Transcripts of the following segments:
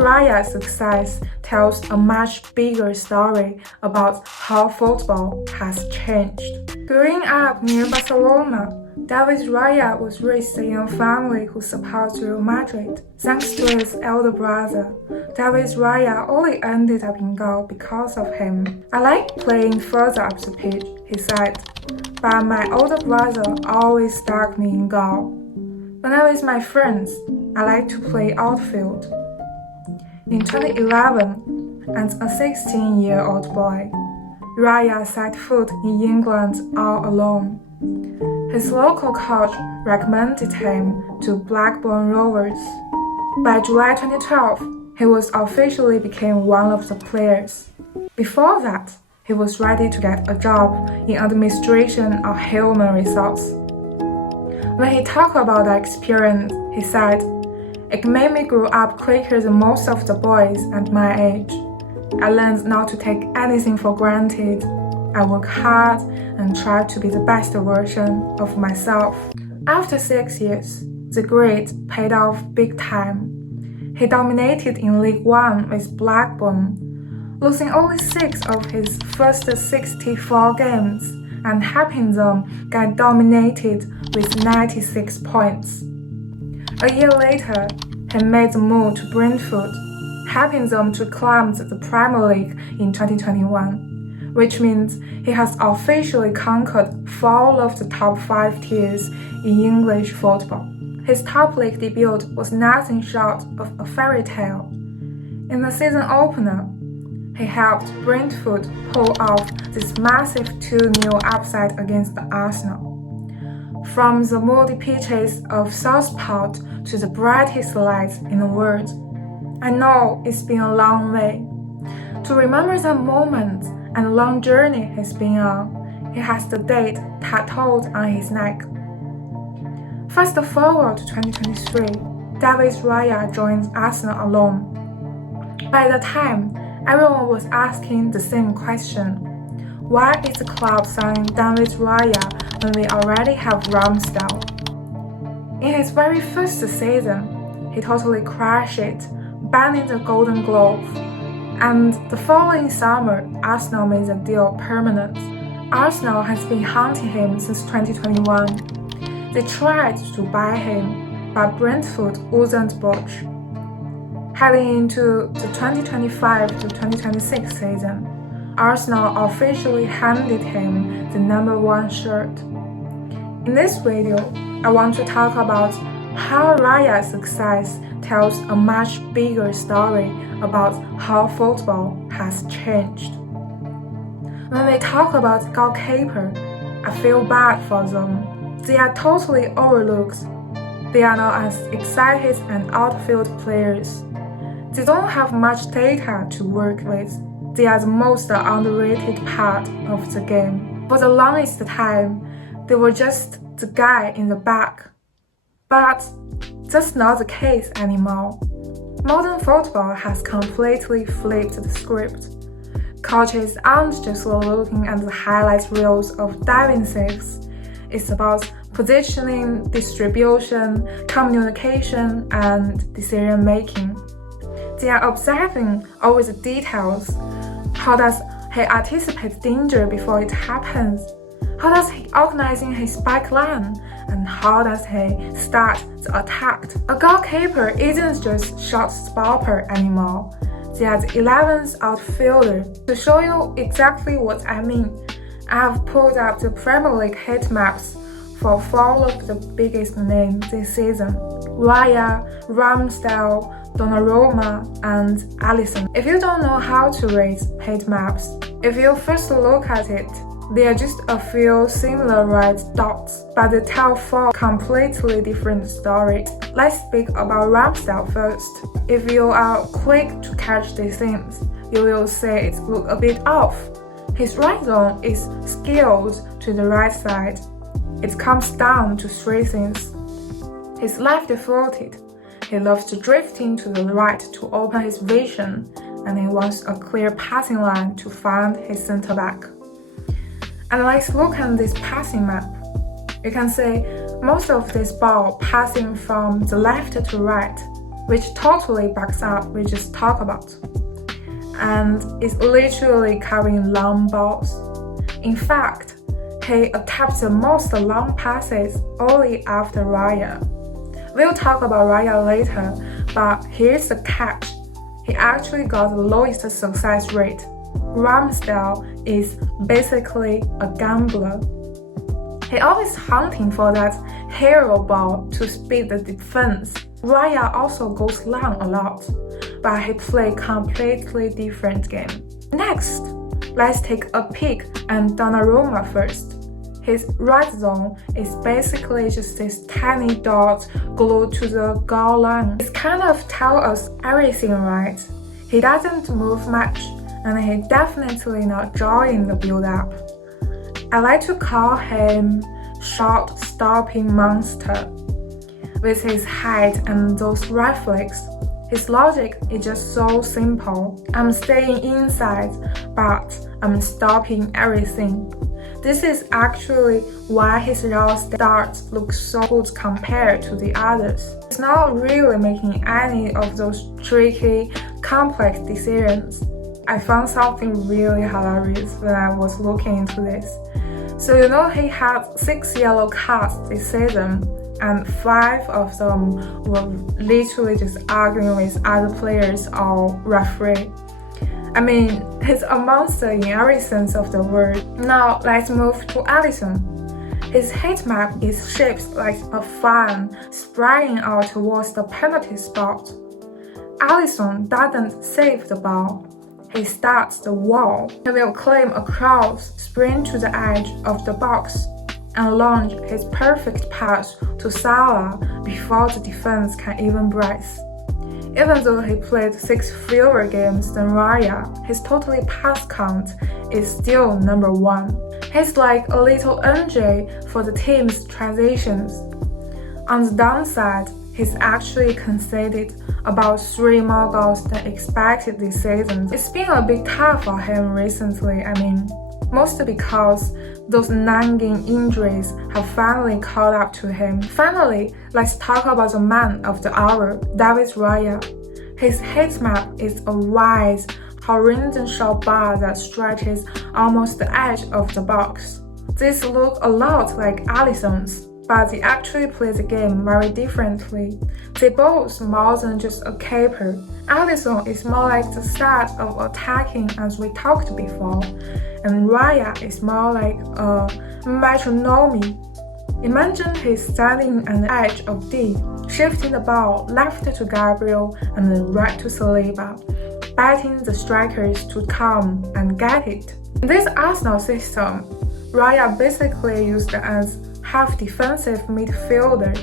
Raya's success tells a much bigger story about how football has changed. Growing up near Barcelona, David Raya was raised in a family who supports Real Madrid. Thanks to his elder brother, David Raya only ended up in goal because of him. I like playing further up the pitch, he said, but my older brother always stuck me in goal. When I was with my friends, I like to play outfield. In 2011, as a 16-year-old boy, Raya set foot in England all alone. His local coach recommended him to Blackburn Rovers. By July 2012, he was officially became one of the players. Before that, he was ready to get a job in administration or human resource. When he talked about the experience, he said, "It made me grow up quicker than most of the boys at my age. I learned not to take anything for granted. I work hard and try to be the best version of myself." After 6 years, the grit paid off big time. He dominated in League One with Blackburn, losing only 6 of his first 64 games and helping them get dominated with 96 points. A year later, he made the move to Brentford, helping them to climb the Premier League in 2021, which means he has officially conquered 4 of the top 5 tiers in English football. His top league debut was nothing short of a fairy tale. In the season opener, he helped Brentford pull off this massive 2-0 upset against Arsenal. From the moody pitches of Southport to the brightest lights in the world, I know it's been a long way. To remember that moment and the long journey he's been on, he has the date tattooed on his neck. Fast forward to 2023, David Raya joined Arsenal alone. By that time, everyone was asking the same question. Why is the club signing David Raya when we already have Ramsdale? In his very first season, he totally crashed it, banning the Golden Glove. And the following summer, Arsenal made the deal permanent. Arsenal has been hunting him since 2021. They tried to buy him, but Brentford wouldn't budge. Heading into the 2025 to 2026 season, Arsenal officially handed him the #1 shirt. In this video, I want to talk about how Raya's success tells a much bigger story about how football has changed. When we talk about goalkeeper, I feel bad for them. They are totally overlooked. They are not as excited as outfield players. They don't have much data to work with. They are the most underrated part of the game. For the longest time, they were just the guy in the back. But that's not the case anymore. Modern football has completely flipped the script. Coaches aren't just looking at the highlight reels of diving saves. It's about positioning, distribution, communication, and decision making. They are observing all the details. How does he anticipate danger before it happens? How does he organize his back line? And how does he start the attack? A goalkeeper isn't just shot stopper anymore. They are the 11th outfielder. To show you exactly what I mean, I have pulled up the Premier League heat maps for 4 of the biggest names this season: Raya, Ramsdale, Donnarumma, and Alisson. If you don't know how to read heat maps, if you first look at it, they are just a few similar red dots, but they tell 4 completely different stories. Let's speak about Ramsdale first. If you are quick to catch these things, you will see it look a bit off. His right zone is skewed to the right side. It comes down to 3 things. He's left-footed. He loves to drift into the right to open his vision, and he wants a clear passing line to find his center back. And let's look at this passing map. You can see most of this ball passing from the left to right. which totally backs up what we just talked about. And is literally carrying long balls. In fact, he attempts the most long passes only after Raya. We'll talk about Raya later, but here's the catch. He actually got the lowest success rate. Ramsdale is basically a gambler. He always hunting for that hero ball to speed the defense. Raya also goes long a lot, but he plays completely different game. Next, let's take a peek at Donnarumma first. His right zone is basically just this tiny dot glued to the goal line. It kind of tells us everything, right? He doesn't move much, and he definitely not drawing the build-up. I like to call him shot stopping monster. With his height and those reflexes, his logic is just so simple. I'm staying inside, but I'm stopping everything. This is actually why his raw starts look so good compared to the others. It's not really making any of those tricky, complex decisions. I found something really hilarious when I was looking into this. So he had 6 yellow cards this season, and 5 of them were literally just arguing with other players or referee. I mean, he's a monster in every sense of the word. Now let's move to Alisson. His heat map is shaped like a fan spraying out towards the penalty spot. Alisson doesn't save the ball. He starts the wall. He will claim a cross, sprint to the edge of the box, and launch his perfect pass to Salah before the defense can even breathe. Even though he played 6 fewer games than Raya, his total pass count is still number 1. He's like a little NJ for the team's transitions. On the downside, he's actually conceded about 3 more goals than expected this season. It's been a bit tough for him recently, mostly because those nagging injuries have finally caught up to him. Finally, let's talk about the man of the hour, David Raya. His heat map is a wide, horizontal bar that stretches almost the edge of the box. These look a lot like Alisson's, but they actually play the game very differently. They both more than just a keeper. Alisson is more like the start of attacking as we talked before, and Raya is more like a metronome. Imagine he's standing on the edge of D, shifting the ball left to Gabriel and then right to Saliba, betting the strikers to come and get it. In this Arsenal system, Raya basically used as half defensive midfielder.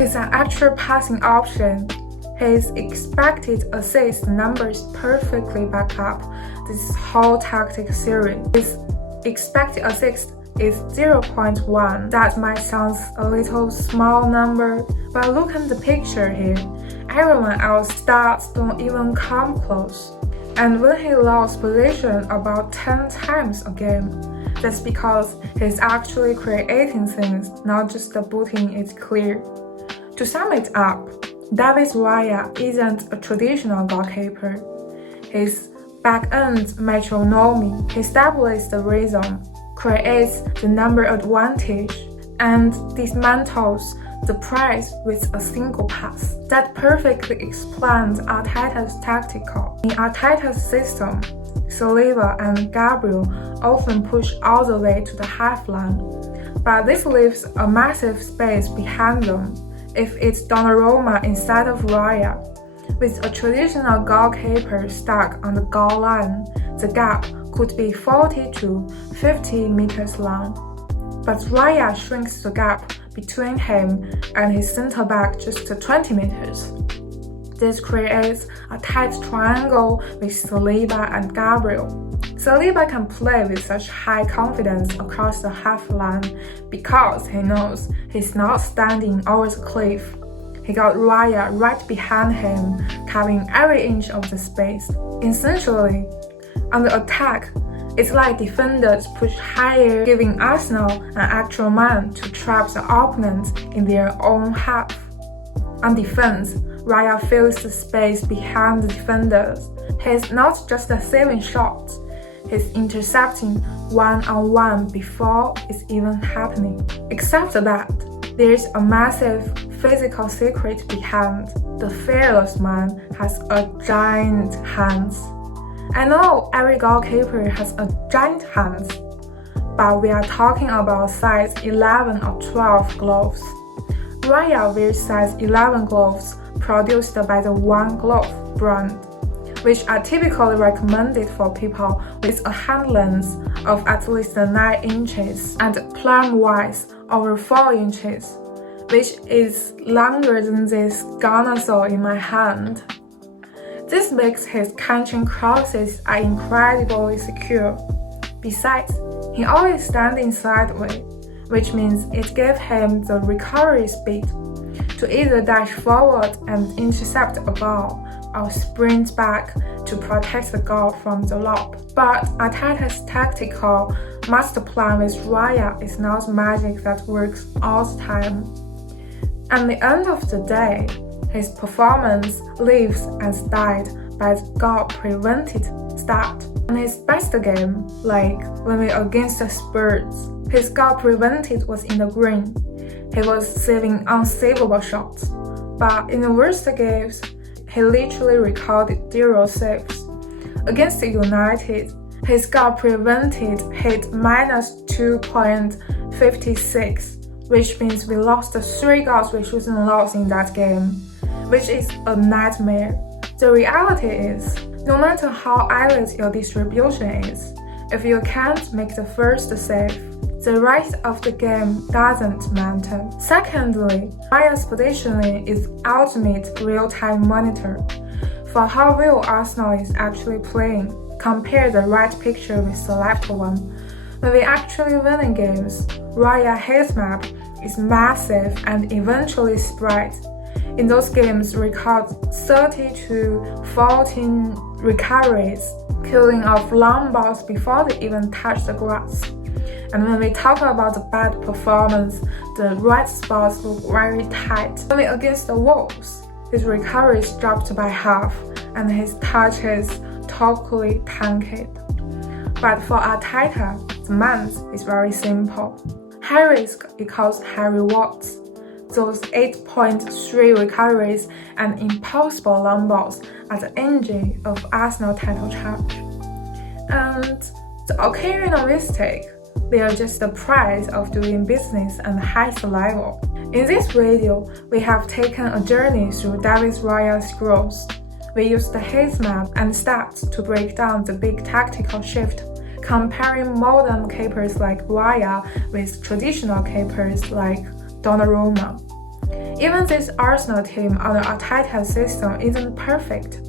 It's an extra passing option. His expected assist numbers perfectly back up this whole tactic series. His expected assist is 0.1. That might sound a little small number, but look at the picture here. Everyone else stats don't even come close. And when he lost position about 10 times a game, that's because he's actually creating things, not just putting it clear. To sum it up, David Raya isn't a traditional goalkeeper. His back-end metronome establishes the rhythm, creates the number advantage, and dismantles the press with a single pass. That perfectly explains Arteta's tactical. In Arteta's system, Saliba and Gabriel often push all the way to the half line, but this leaves a massive space behind them. If it's Donnarumma instead of Raya, with a traditional goalkeeper stuck on the goal line, the gap could be 40 to 50 meters long. But Raya shrinks the gap between him and his center back just to 20 meters. This creates a tight triangle with Saliba and Gabriel. Saliba can play with such high confidence across the half line because he knows he's not standing over the cliff. He got Raya right behind him, covering every inch of the space. Essentially, on the attack, it's like defenders push higher, giving Arsenal an actual man to trap the opponent in their own half. On defense, Raya fills the space behind the defenders. He's not just saving shots, he's intercepting one-on-one before it's even happening. Except that, there's a massive physical secret behind. The fearless man has a giant hands. I know every goalkeeper has a giant hands, but we are talking about size 11 or 12 gloves. Raya wears size 11 gloves produced by the One Glove brand, which are typically recommended for people with a hand length of at least 9 inches and palm-wise over 4 inches, which is longer than this Gunnergirl in my hand. This makes his catching crosses are incredibly secure. Besides, he always standing sideways, which means it gives him the recovery speed to either dash forward and intercept a ball or sprint back to protect the goal from the lob. But Arteta's tactical master plan with Raya is not magic that works all the time. At the end of the day, his performance lives and died by the goal-prevented start. In his best game, like when we against the Spurs, his goal prevented was in the green. He was saving unsavable shots, but in the worst games, he literally recorded 0 saves. Against United, his goal prevented hit -2.56, which means we lost 3 goals we shouldn't lose in that game, which is a nightmare. The reality is, no matter how elite your distribution is, if you can't make the first save, the rest of the game doesn't matter. Secondly, Raya's positioning is ultimate real-time monitor for how well Arsenal is actually playing. Compare the right picture with the left one. When we actually winning games, Raya heat map is massive and eventually spread. In those games, record 30 to 14 recoveries, killing off long balls before they even touch the grass. And when we talk about the bad performance, the right spots look very tight. Only against the Wolves, his recoveries dropped by half and his touches totally tanked. But for Arteta, the math is very simple. High risk equals high rewards. Those 8.3 recoveries and impossible long balls are the engine of Arsenal title charge. And the occasional mistake, they are just the price of doing business at the highest level. In this video, we have taken a journey through David Raya's growth. We used the heat map and stats to break down the big tactical shift, comparing modern keepers like Raya with traditional keepers like Donnarumma. Even this Arsenal team under Arteta's system isn't perfect.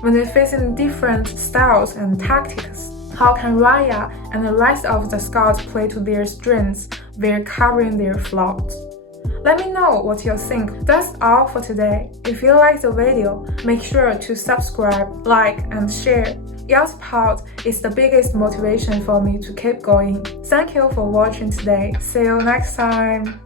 When they're facing different styles and tactics, how can Raya and the rest of the squad play to their strengths while covering their flaws? Let me know what you think. That's all for today. If you like the video, make sure to subscribe, like, and share. Your support is the biggest motivation for me to keep going. Thank you for watching today. See you next time.